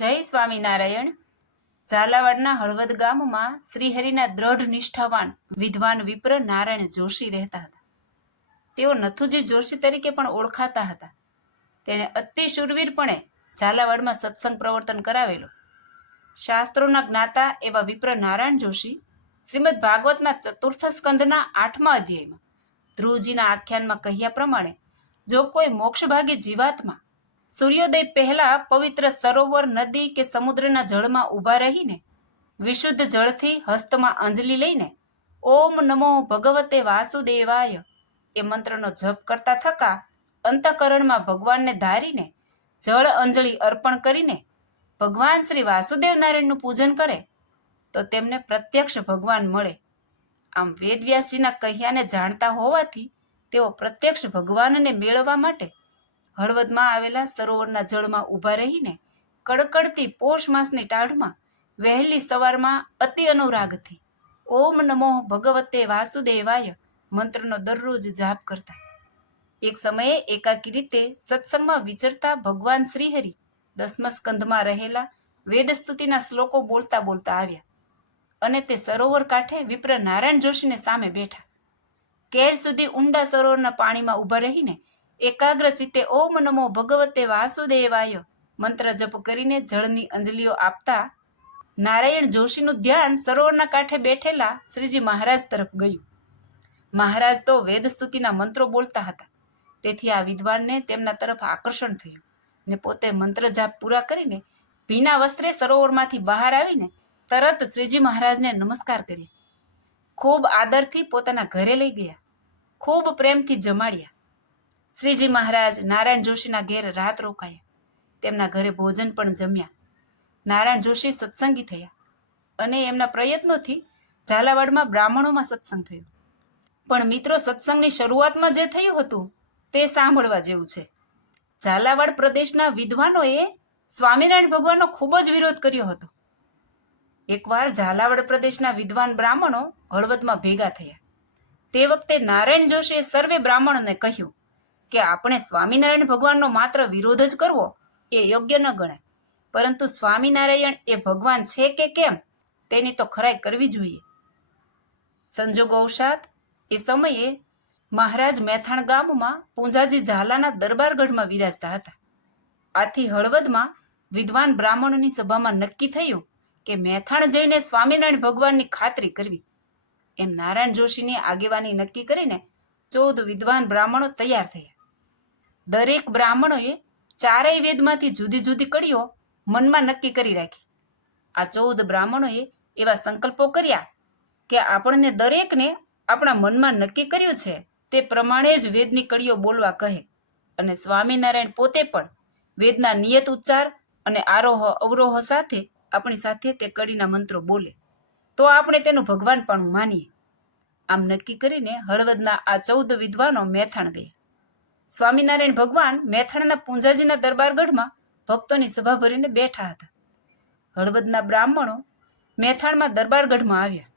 જય સ્વામિનારાયણ. ઝાલાવાડના હળવદ ગામમાં શ્રીહરિના દ્રઢ નિષ્ઠાવાન વિદ્વાન વિપ્ર નારાયણ જોશી રહેતા હતા. તેઓ નથુજી જોશી તરીકે પણ ઓળખાતા હતા. તેણે અતિ શૂરવીરપણે ઝાલાવાડમાં સત્સંગ પ્રવર્તન કરાવેલો. શાસ્ત્રોના જ્ઞાતા એવા વિપ્ર નારાયણ જોશી શ્રીમદ ભાગવતના ચતુર્થ સ્કંદના આઠમા અધ્યાયમાં ધ્રુવજીના આખ્યાનમાં કહ્યા પ્રમાણે, જો કોઈ મોક્ષભાગી જીવાત્મા સૂર્યોદય પહેલા પવિત્ર સરોવર, નદી કે સમુદ્રના જળમાં ઊભા રહીને, વિશુદ્ધ જળથી હસ્તમાં અંજલિ લઈને, ઓમ નમો ભગવતે વાસુદેવાય, એ મંત્રનો જપ કરતા થકા, અંતકરણમાં ભગવાનને ધારીને, જળ અંજલિ અર્પણ કરીને, ભગવાન શ્રી વાસુદેવ નારાયણનું પૂજન કરે, તો તેમને પ્રત્યક્ષ ભગવાન મળે. આમ વેદવ્યાસજીના કહ્યાને જાણતા હોવાથી, તેઓ પ્રત્યક્ષ ભગવાનને મેળવવા માટે હળવદમાં આવેલા સરોવરના જળમાં ઊભા રહીને કડકડતી પોષ માસની ટાઢમાં વહેલી સવારમાં અતિ અનુરાગથી ઓમ નમો ભગવતે વાસુદેવાય મંત્રનો દરરોજ જાપ કરતા. એક સમયે એકાકી રીતે સત્સંગમાં વિચરતા ભગવાન શ્રીહરિ દસમા સ્કંધમાં રહેલા વેદસ્તુતિના શ્લોકો બોલતા બોલતા આવ્યા અને તે સરોવર કાંઠે વિપ્ર નારાયણ જોશીને સામે બેઠા. કેર સુધી ઊંડા સરોવરના પાણીમાં ઊભા રહીને એકાગ્ર ચિત્તે ઓમ નમો ભગવતે વાસુદેવાય. મંત્ર જપ કરીને જળની અંજલિઓ આપતા નારાયણ જોશીનું ધ્યાન સરોવરના કાંઠે બેઠેલા શ્રીજી મહારાજ તરફ ગયું. મહારાજ તો વેદ સ્તુતિના મંત્રો બોલતા હતા. તેથી આ વિદ્વાનને તેમના તરફ આકર્ષણ થયું ને પોતે મંત્ર જાપ પૂરા કરીને ભીના વસ્ત્રે સરોવરમાંથી બહાર આવીને તરત શ્રીજી મહારાજને નમસ્કાર કર્યા. ખૂબ આદરથી પોતાના ઘરે લઈ ગયા. ખૂબ પ્રેમથી જમાડ્યા. શ્રીજી મહારાજ નારાયણ જોશીના ઘેર રાત રોકાયા. તેમના ઘરે ભોજન પણ જમ્યા. નારાયણ જોશી સત્સંગી થયા અને એમના પ્રયત્નોથી ઝાલાવાડમાં બ્રાહ્મણોમાં સત્સંગ થયો. પણ મિત્રો, સત્સંગની શરૂઆતમાં જે થયું હતું તે સાંભળવા જેવું છે. ઝાલાવાડ પ્રદેશના વિદ્વાનોએ સ્વામિનારાયણ ભગવાનનો ખૂબ જ વિરોધ કર્યો હતો. એકવાર ઝાલાવાડ પ્રદેશના વિદ્વાન બ્રાહ્મણો હળવદમાં ભેગા થયા. તે વખતે નારાયણ જોશીએ સર્વે બ્રાહ્મણને કહ્યું કે આપણે સ્વામિનારાયણ ભગવાનનો માત્ર વિરોધ જ કરવો એ યોગ્ય ન ગણાય. પરંતુ સ્વામિનારાયણ એ ભગવાન છે કે કેમ તેની તો ખરાઈ કરવી જોઈએ. સંજોગ અવસાદ એ સમયે મહારાજ મેથાણ ગામમાં પૂંજાજી ઝાલાના દરબારગઢમાં વિરાજતા હતા. આથી હળવદમાં વિદ્વાન બ્રાહ્મણોની સભામાં નક્કી થયું કે મેથાણ જઈને સ્વામિનારાયણ ભગવાનની ખાતરી કરવી. એમ નારાયણ જોશીની આગેવાની નક્કી કરીને ચૌદ વિદ્વાન બ્રાહ્મણો તૈયાર થયા. દરેક બ્રાહ્મણોએ ચારેય વેદમાંથી જુદી જુદી કડીઓ મનમાં નક્કી કરી રાખી. આ ચૌદ બ્રાહ્મણોએ એવા સંકલ્પો કર્યા કે આપણને દરેકને આપણા મનમાં નક્કી કર્યું છે તે પ્રમાણે જ વેદની કડીઓ બોલવા કહે અને સ્વામિનારાયણ પોતે પણ વેદના નિયત ઉચ્ચાર અને આરોહ અવરોહ સાથે આપણી સાથે તે કડીના મંત્રો બોલે. તો આપણે તેનું ભગવાન પણ માનીએ. આમ નક્કી કરીને હળવદના આ ચૌદ વિદ્વાનો મેથાણ ગયા. સ્વામિનારાયણ ભગવાન મેથાણના પૂંજાજીના દરબારગઢમાં ભક્તોની સભા ભરીને બેઠા હતા. હળવદના બ્રાહ્મણો મેથાણમાં દરબારગઢમાં આવ્યા.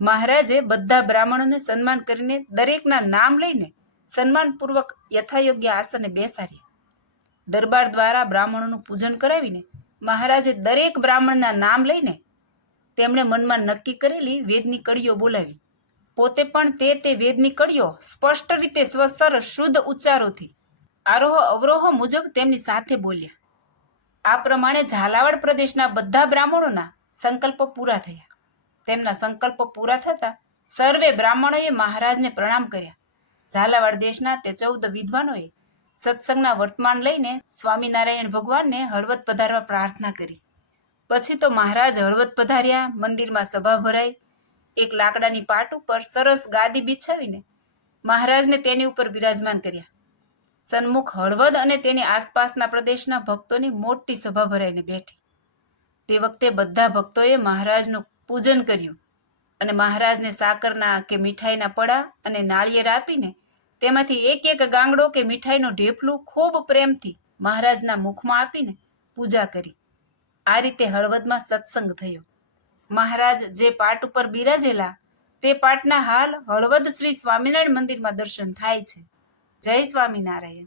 મહારાજે બધા બ્રાહ્મણોને સન્માન કરીને દરેકના નામ લઈને સન્માનપૂર્વક યથાયોગ્ય આસને બેસાડ્યા. દરબાર દ્વારા બ્રાહ્મણોનું પૂજન કરાવીને મહારાજે દરેક બ્રાહ્મણના નામ લઈને તેમણે મનમાં નક્કી કરેલી વેદની કડીઓ બોલાવી. પોતે પણ તે તે વેદની કડીઓ સ્પષ્ટ રીતે સ્વસ્તર શુદ્ધ ઉચ્ચારોથી. આરોહ અવરોહ મુજબ તેમની સાથે બોલ્યા. આ પ્રમાણે ઝાલાવાડ પ્રદેશના બધા બ્રાહ્મણોના સંકલ્પ પૂરા થયા. તેમના સંકલ્પ પૂરા થતા સર્વે બ્રાહ્મણોએ મહારાજને પ્રણામ કર્યા. ઝાલાવાડ દેશના તે ચૌદ વિદ્વાનોએ સત્સંગના વર્તમાન લઈને સ્વામિનારાયણ ભગવાનને હળવદ પધારવા પ્રાર્થના કરી. પછી તો મહારાજ હળવદ પધાર્યા, મંદિરમાં સભા ભરાઈ એક લાકડાની પાટ ઉપર સરસ ગાદી બિછાવીને મહારાજને તેની ઉપર બિરાજમાન કર્યા. સન્મુખ હળવદ અને તેની આસપાસના પ્રદેશના ભક્તોની મોટી સભા ભરાઈને બેઠી. તે વખતે બધા ભક્તોએ મહારાજનું પૂજન કર્યું અને મહારાજને સાકરના કે મીઠાઈના પડા અને નાળિયેર આપીને તેમાંથી એક એક ગાંગડો કે મીઠાઈનું ઢેફલું ખૂબ પ્રેમથી મહારાજના મુખમાં આપીને પૂજા કરી. આ રીતે હળવદમાં સત્સંગ થયો. મહારાજ જે પાટ ઉપર બિરાજેલા, તે પાટના હાલ હળવદ શ્રી સ્વામિનારાયણ મંદિરમાં દર્શન થાય છે. જય સ્વામિનારાયણ.